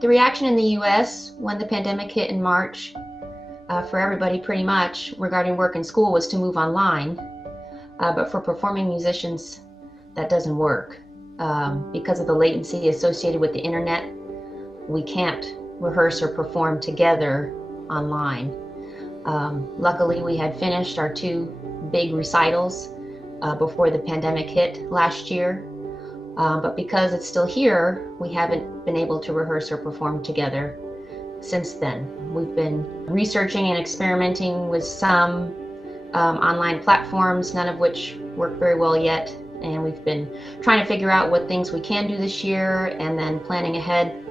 The reaction in the US when the pandemic hit in March, for everybody pretty much, regarding work and school was to move online. But for performing musicians, that doesn't work. Because of the latency associated with the internet, we can't rehearse or perform together online. Luckily, we had finished our 2 big recitals before the pandemic hit last year. But because it's still here, we haven't been able to rehearse or perform together since then. We've been researching and experimenting with some online platforms, none of which work very well yet. And we've been trying to figure out what things we can do this year and then planning ahead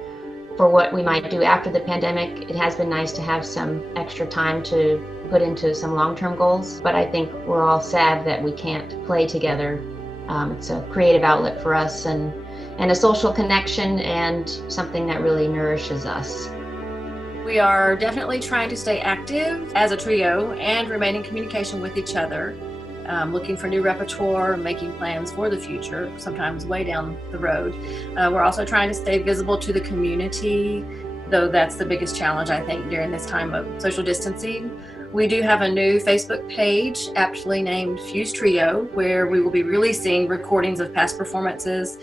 for what we might do after the pandemic. It has been nice to have some extra time to put into some long-term goals, but I think we're all sad that we can't play together. It's a creative outlet for us and a social connection and something that really nourishes us. We are definitely trying to stay active as a trio and remain in communication with each other, looking for new repertoire, making plans for the future, sometimes way down the road. We're also trying to stay visible to the community, though that's the biggest challenge, I think, during this time of social distancing. We do have a new Facebook page, aptly named Fuze Trio, where we will be releasing recordings of past performances.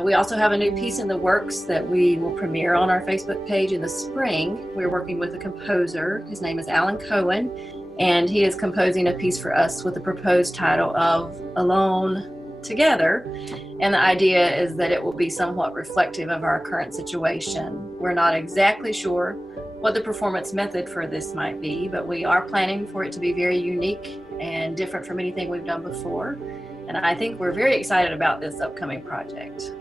We also have a new piece in the works that we will premiere on our Facebook page in the spring. We're working with a composer. His name is Alan Cohen, and he is composing a piece for us with the proposed title of Alone Together. And the idea is that it will be somewhat reflective of our current situation. We're not exactly sure what the performance method for this might be, but we are planning for it to be very unique and different from anything we've done before. And I think we're very excited about this upcoming project.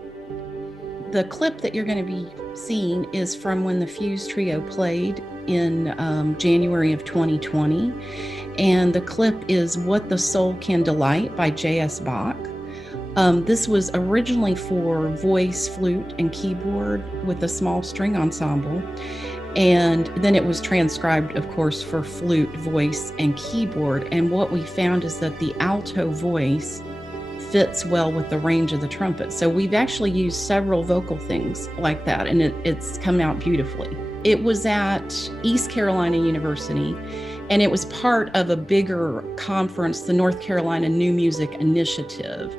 The clip that you're going to be seeing is from when the Fuze Trio played in January of 2020. And the clip is What the Soul Can Delight by J.S. Bach. This was originally for voice, flute, and keyboard with a small string ensemble. And then it was transcribed, of course, for flute, voice, and keyboard. And what we found is that the alto voice fits well with the range of the trumpet. So we've actually used several vocal things like that, and it's come out beautifully. It was at East Carolina University, and it was part of a bigger conference, the North Carolina New Music Initiative.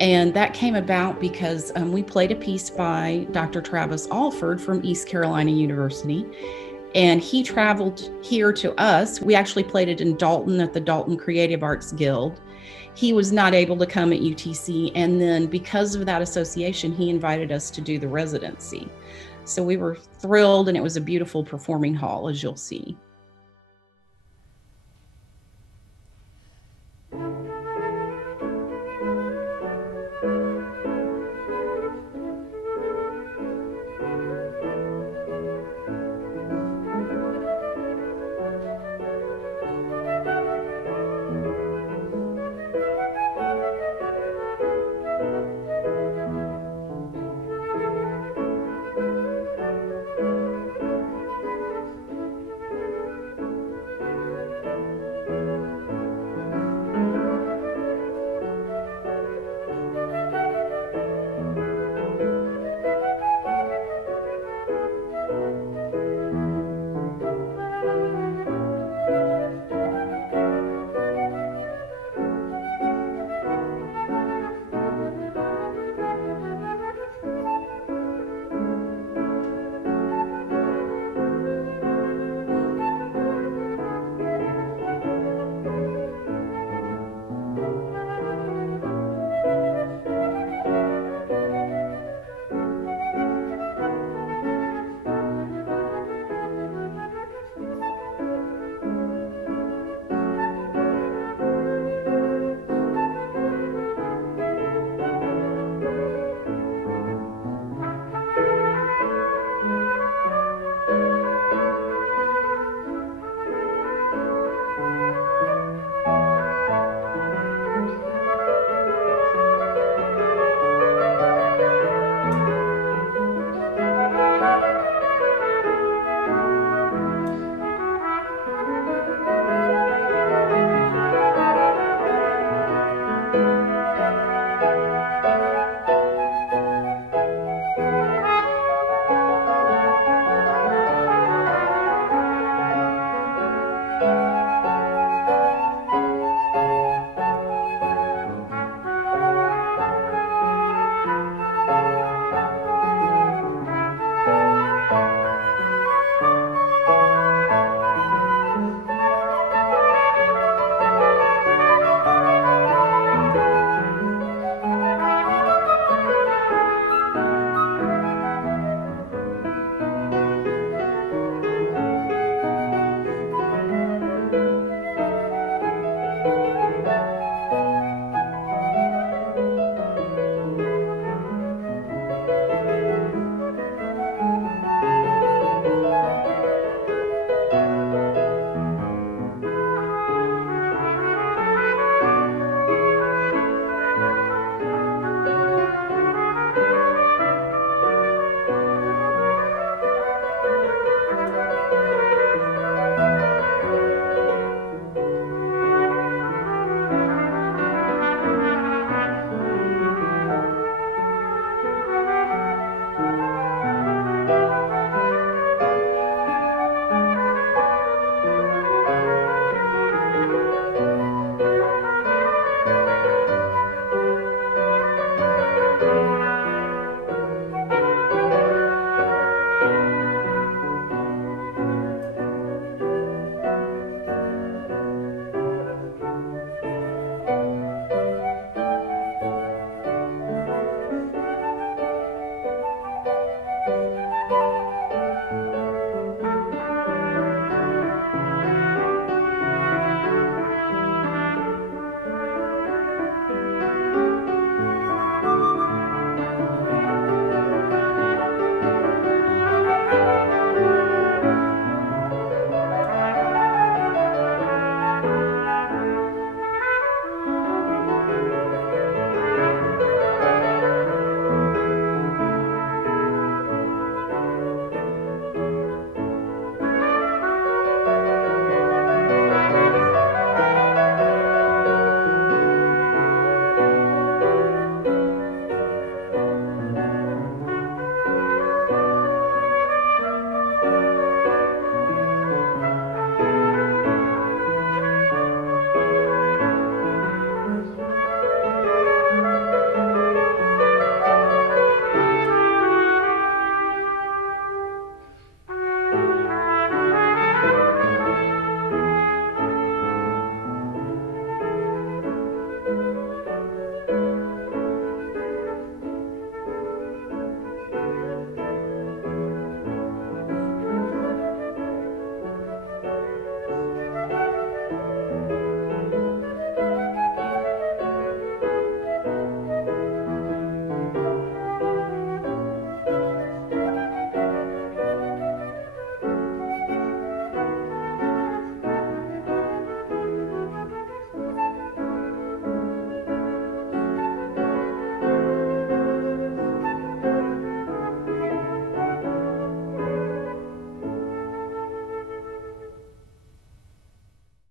And that came about because we played a piece by Dr. Travis Alford from East Carolina University, and he traveled here to us. We actually played it in Dalton at the Dalton Creative Arts Guild. He was not able to come at UTC, and then because of that association, he invited us to do the residency. So we were thrilled, and it was a beautiful performing hall, as you'll see.